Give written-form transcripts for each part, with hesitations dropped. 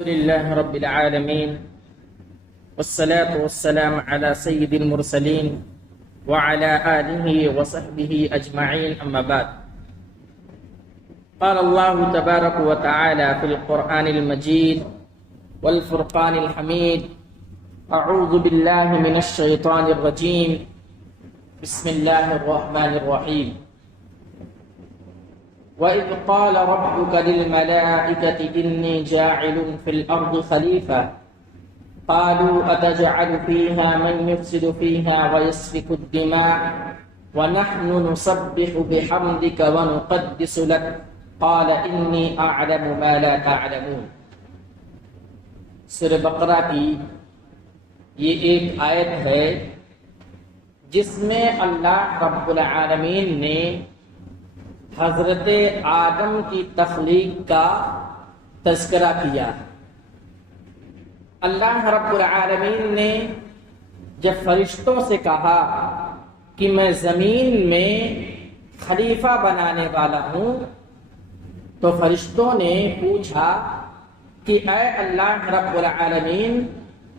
لله رب العالمين والصلاة والسلام على سيد المرسلين وعلى آله وصحبه أجمعين أما بعد. قال الله تبارك وتعالى في القرآن المجيد والفرقان الحميد: أعوذ بالله من الشيطان الرجيم، بسم الله الرحمن الرحيم. وَإِذْ قَالَ رَبُّكَ لِلْمَلَائِكَةِ إِنِّي جَاعِلٌ فِي الْأَرْضِ خَلِيفَةً قَالُوا أَتَجْعَلُ فِيهَا مَنْ يُفْسِدُ فِيهَا وَيَسْفِكُ الدِّمَاءَ وَنَحْنُ نُسَبِّحُ بِحَمْدِكَ وَنُقَدِّسُ لَكَ قَالَ إِنِّي أَعْلَمُ مَا لَا تَعْلَمُونَ۔ سورہ بقرہ کی یہ ایک آیت ہے جس میں اللہ رب العالمین نے حضرت آدم کی تخلیق کا تذکرہ کیا۔ اللہ رب العالمین نے جب فرشتوں سے کہا کہ میں زمین میں خلیفہ بنانے والا ہوں، تو فرشتوں نے پوچھا کہ اے اللہ رب العالمین،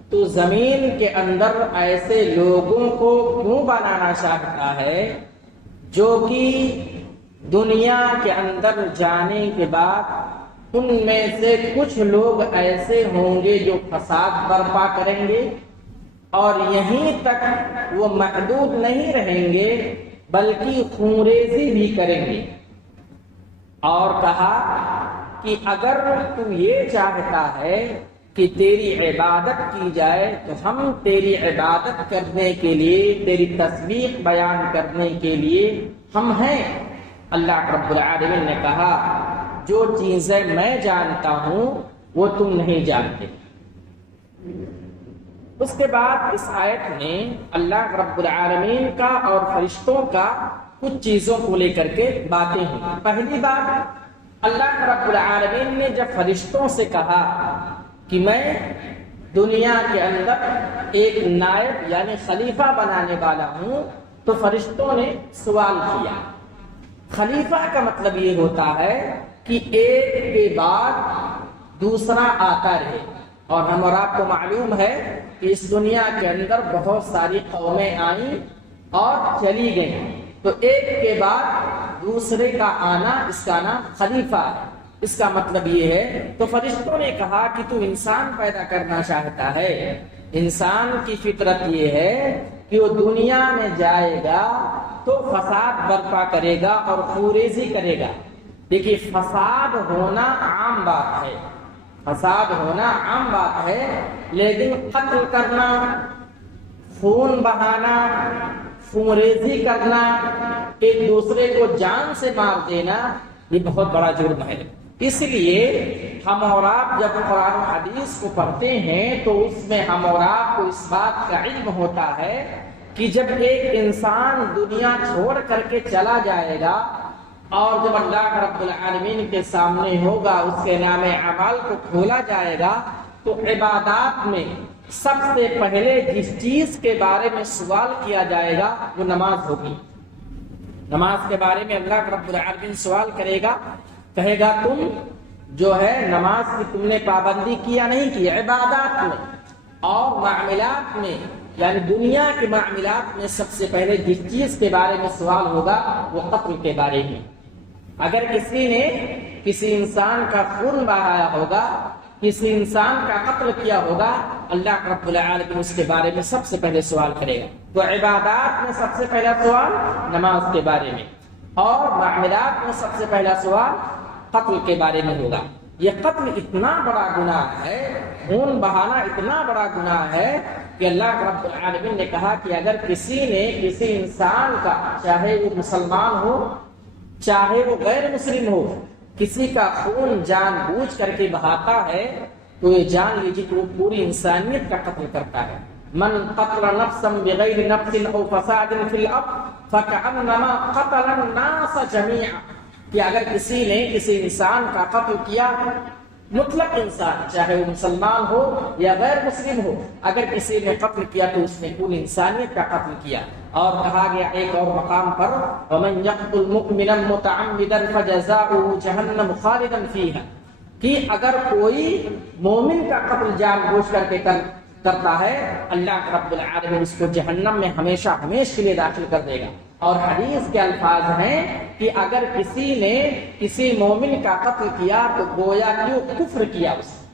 تو زمین کے اندر ایسے لوگوں کو کیوں بنانا چاہتا ہے جو کہ دنیا کے اندر جانے کے بعد ان میں سے کچھ لوگ ایسے ہوں گے جو فساد برپا کریں گے، اور یہیں تک وہ محدود نہیں رہیں گے بلکہ خونریزی بھی کریں گے۔ اور کہا کہ اگر تو یہ چاہتا ہے کہ تیری عبادت کی جائے تو ہم تیری عبادت کرنے کے لیے، تیری تسبیح بیان کرنے کے لیے ہم ہیں۔ اللہ رب العالمین نے کہا جو چیزیں میں جانتا ہوں وہ تم نہیں جانتے۔ اس کے بعد اس آیت میں اللہ رب العالمین کا اور فرشتوں کا کچھ چیزوں کو لے کر کے باتیں ہیں۔ پہلی بات، اللہ رب العالمین نے جب فرشتوں سے کہا کہ میں دنیا کے اندر ایک نائب یعنی خلیفہ بنانے والا ہوں، تو فرشتوں نے سوال کیا۔ خلیفہ کا مطلب یہ ہوتا ہے کہ ایک کے بعد دوسرا آتا رہے، اور ہم اور آپ کو معلوم ہے کہ اس دنیا کے اندر بہت ساری قومیں آئیں اور چلی گئیں، تو ایک کے بعد دوسرے کا آنا اس کا نام خلیفہ ہے۔ اس کا مطلب یہ ہے، تو فرشتوں نے کہا کہ تو انسان پیدا کرنا چاہتا ہے، انسان کی فطرت یہ ہے کہ وہ دنیا میں جائے گا تو فساد برپا کرے گا اور خوریزی کرے گا۔ دیکھیے، فساد ہونا عام بات ہے، فساد ہونا عام بات ہے، لیکن قتل کرنا، خون بہانا، خوریزی کرنا، ایک دوسرے کو جان سے مار دینا، یہ بہت بڑا جرم ہے۔ اس لیے ہم اور آپ جب قرآن و حدیث کو پڑھتے ہیں تو اس میں ہم اور آپ کو اس بات کا علم ہوتا ہے کہ جب ایک انسان دنیا چھوڑ کر کے چلا جائے گا اور جب اللہ رب العالمین کے سامنے ہوگا، اس کے نام اعمال کو کھولا جائے گا، تو عبادات میں سب سے پہلے جس چیز کے بارے میں سوال کیا جائے گا وہ نماز ہوگی۔ نماز کے بارے میں اللہ رب العالمین سوال کرے گا، کہے گا تم جو ہے نماز کی تم نے پابندی کیا نہیں کی۔ عبادات میں اور معاملات میں یعنی دنیا کے معاملات میں سب سے پہلے جس چیز کے بارے میں سوال ہوگا وہ قتل کے بارے میں۔ اگر کسی نے کسی انسان کا خون بہایا ہوگا، کسی انسان کا قتل کیا ہوگا، اللہ رب العالمین اس کے بارے میں سب سے پہلے سوال کرے گا۔ تو عبادات میں سب سے پہلا سوال نماز کے بارے میں، اور معاملات میں سب سے پہلا سوال قتل کے بارے میں ہوگا۔ یہ قتل اتنا بڑا گناہ ہے، خون بہانا اتنا بڑا گناہ ہے کہ اللہ رب العالمین نے کہا کہ اگر کسی نے کسی انسان کا، چاہے وہ مسلمان ہو چاہے وہ غیر مسلم ہو، کسی کا خون جان بوجھ کر کے بہاتا ہے تو یہ جان لیجیے کہ وہ پوری انسانیت کا قتل کرتا ہے۔ من قتل نفسا بغیر نفس او فساد فی الارض فکأنما قتل الناس جميعا، کہ اگر کسی نے کسی انسان کا قتل کیا، مطلق انسان چاہے وہ مسلمان ہو یا غیر مسلم ہو، اگر کسی نے قتل کیا تو اس نے پوری انسانیت کا قتل کیا۔ اور کہا گیا ایک اور مقام پر وَمَن يَقْتُلْ مُؤْمِنًا مُتَعَمِّدًا فَجَزَاؤُهُ جَهَنَّمُ خَالِدًا فِيهَا، کہ اگر کوئی مومن کا قتل جان بوجھ کر کے کرتا ہے اللہ رب العالمین اس کو جہنم میں ہمیشہ ہمیشہ کے لیے داخل کر دے گا۔ اور حدیث کے الفاظ ہیں کہ اگر کسی نے کسی مومن کا قتل کیا تو گویا کہ وہ کفر کیا اس نے،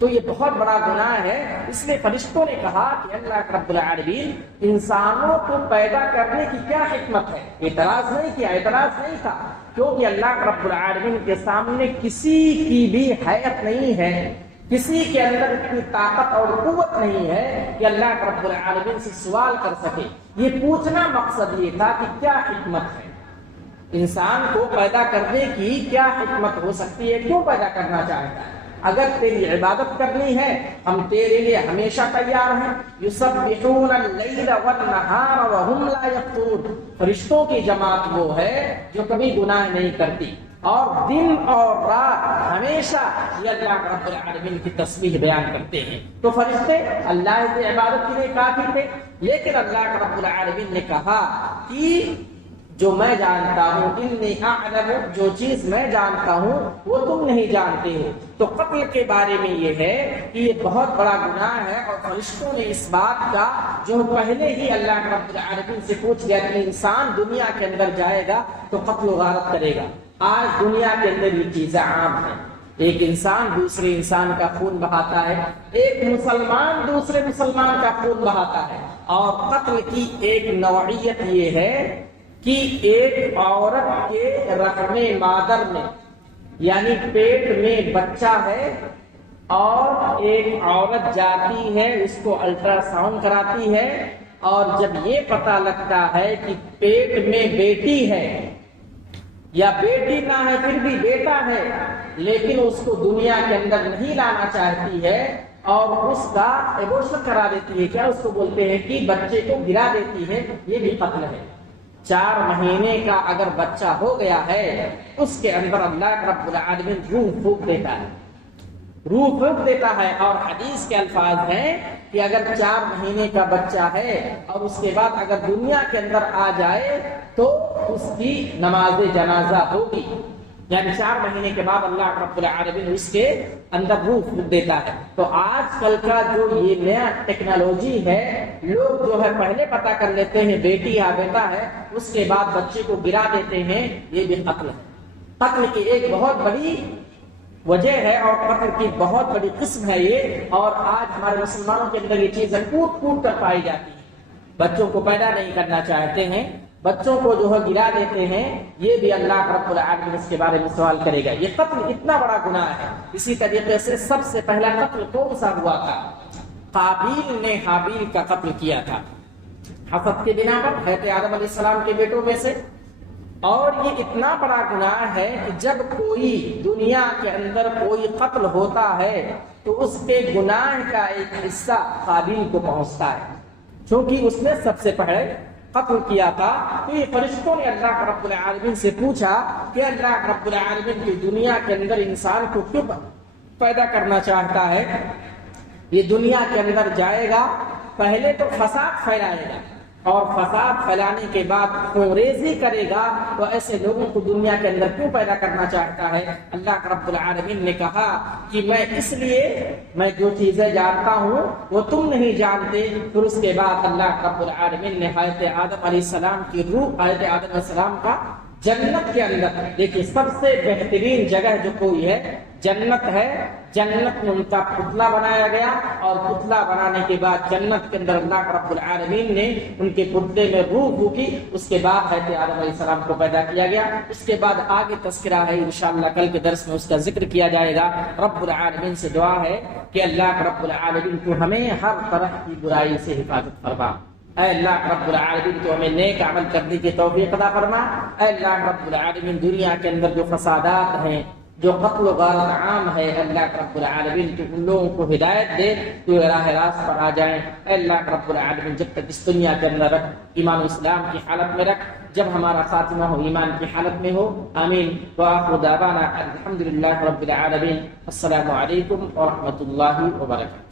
تو یہ بہت بڑا گناہ ہے۔ اس لیے فرشتوں نے کہا کہ اللہ رب العالمین انسانوں کو پیدا کرنے کی کیا حکمت ہے؟ اعتراض نہیں کیا، اعتراض نہیں تھا، کیونکہ اللہ رب العالمین کے سامنے کسی کی بھی حیثیت نہیں ہے، کسی کے اندر اتنی طاقت اور قوت نہیں ہے کہ اللہ رب العالمین سے سوال کر سکے۔ یہ پوچھنا مقصد یہ تھا کہ کیا حکمت ہے، انسان کو پیدا کرنے کی کیا حکمت ہو سکتی ہے، کیوں پیدا کرنا چاہتا ہے؟ اگر تیری عبادت کرنی ہے ہم تیرے لیے ہمیشہ تیار ہیں۔ یسبحون اللیل والنہار وہم لا یفترون، فرشتوں کی جماعت وہ ہے جو کبھی گناہ نہیں کرتی اور دن اور رات ہمیشہ یہ اللہ رب العالمین کی تسبیح بیان کرتے ہیں۔ تو فرشتے اللہ کی عبادت کے لیے کافی تھے، لیکن اللہ رب العالمین نے کہا کہ جو میں جانتا ہوں، انی اعلم، جو چیز میں جانتا ہوں وہ تم نہیں جانتے ہو۔ تو قتل کے بارے میں یہ ہے کہ یہ بہت بڑا گناہ ہے، اور فرشتوں نے اس بات کا جو پہلے ہی اللہ رب العالمین سے پوچھ لیا کہ انسان دنیا کے اندر جائے گا تو قتل و غارت کرے گا۔ آج دنیا کے اندر یہ چیزیں عام ہیں، ایک انسان دوسرے انسان کا خون بہاتا ہے، ایک مسلمان دوسرے مسلمان کا خون بہاتا ہے۔ اور قتل کی ایک نوعیت یہ ہے کہ ایک عورت کے رحم مادر میں یعنی پیٹ میں بچہ ہے اور ایک عورت جاتی ہے اس کو الٹرا ساؤنڈ کراتی ہے، اور جب یہ پتہ لگتا ہے کہ پیٹ میں بیٹی ہے یا بیٹی نہ ہے پھر بھی بیٹا ہے، لیکن اس کو دنیا کے اندر نہیں لانا چاہتی ہے اور اس کا ایبورشن کرا دیتی ہے، کیا اس کو بولتے ہیں کہ بچے کو گرا دیتی ہے، یہ بھی قتل ہے۔ 4 مہینے کا اگر بچہ ہو گیا ہے اس کے اندر اللہ رب العالمین روح پھونک دیتا ہے، روح پھونک دیتا ہے، اور حدیث کے الفاظ ہیں کہ اگر 4 مہینے کا بچہ ہے اور اس کے بعد اگر دنیا کے اندر آ جائے تو اس کی نماز جنازہ ہوگی، یعنی 4 مہینے کے بعد اللہ رب العالمین اس کے اندر روح پھونک دیتا ہے۔ تو آج کل کا جو یہ نیا ٹیکنالوجی ہے، لوگ جو ہے پہلے پتہ کر لیتے ہیں بیٹی یا بیٹا ہے، اس کے بعد بچے کو گرا دیتے ہیں، یہ بھی قتل ہے۔ قتل کی ایک بہت بڑی وجہ ہے اور قتل کی بہت بڑی قسم ہے یہ، اور آج ہمارے مسلمانوں کے اندر یہ چیزیں کوٹ کوٹ کر پائی جاتی ہیں۔ بچوں کو پیدا نہیں کرنا چاہتے ہیں، بچوں کو جو ہے گرا دیتے ہیں، یہ بھی اللہ رب العالمین اس کے بارے میں سوال کرے گا۔ یہ قتل اتنا بڑا گناہ ہے۔ اسی طریقے سے سب سے پہلا قتل کون سا ہوا تھا؟ قابیل نے حابیل کا قتل کیا تھا حسد کے بنا پر، حضرت آدم علیہ السلام کے بیٹوں میں سے۔ اور یہ اتنا بڑا گناہ ہے کہ جب کوئی دنیا کے اندر کوئی قتل ہوتا ہے تو اس کے گناہ کا ایک حصہ قابیل کو پہنچتا ہے، چونکہ اس نے سب سے پہلے قتل کیا تھا۔ تو یہ فرشتوں نے اللہ رب العالمین سے پوچھا کہ اللہ رب العالمین کی دنیا کے اندر انسان کو کیوں پیدا کرنا چاہتا ہے؟ یہ دنیا کے اندر جائے گا، پہلے تو فساد پھیلائے گا، اور فساد پھیلانے کے بعد خوریزی کرے گا، تو ایسے لوگوں کو دنیا کے اندر کیوں پیدا کرنا چاہتا ہے؟ اللہ رب العالمین نے کہا کہ میں اس لیے میں جو چیزیں جانتا ہوں وہ تم نہیں جانتے۔ پھر اس کے بعد اللہ رب العالمین نے حضرت آدم علیہ السلام کی روح حضرت آدم علیہ السلام کا جنت کے اندر، دیکھیے سب سے بہترین جگہ جو کوئی ہے جنت ہے، جنت میں ان کا پتلا بنایا گیا، اور پتلا بنانے کے بعد جنت کے اندر اللہ رب العالمین نے ان کے پتلے میں روح پھونکی، اس کے بعد حضرت آدم علیہ السلام کو پیدا کیا گیا۔ اس کے بعد آگے تذکرہ ہے، انشاءاللہ کل کے درس میں اس کا ذکر کیا جائے گا۔ رب العالمین سے دعا ہے کہ اللہ رب العالمین کو ہمیں ہر طرح کی برائی سے حفاظت فرما۔ اے اللہ رب العالمین تو ہمیں نیک عمل کرنے کی توفیق عطا فرما۔ اے اللہ رب العالمین دنیا کے اندر جو فسادات ہیں، جو قتل و غارت عام ہے، اللہ رب العالمین تو ان لوگوں کو ہدایت دے تو راہ راست پر آ جائیں۔ اے اللہ رب العالمین جب تک اس دنیا کے اندر رکھ، ایمان و اسلام کی حالت میں رکھ، جب ہمارا خاتمہ ہو ایمان کی حالت میں ہو، آمین۔ وآخر دعوانا الحمدللہ رب العالمین۔ السلام علیکم ورحمۃ اللہ وبرکاتہ۔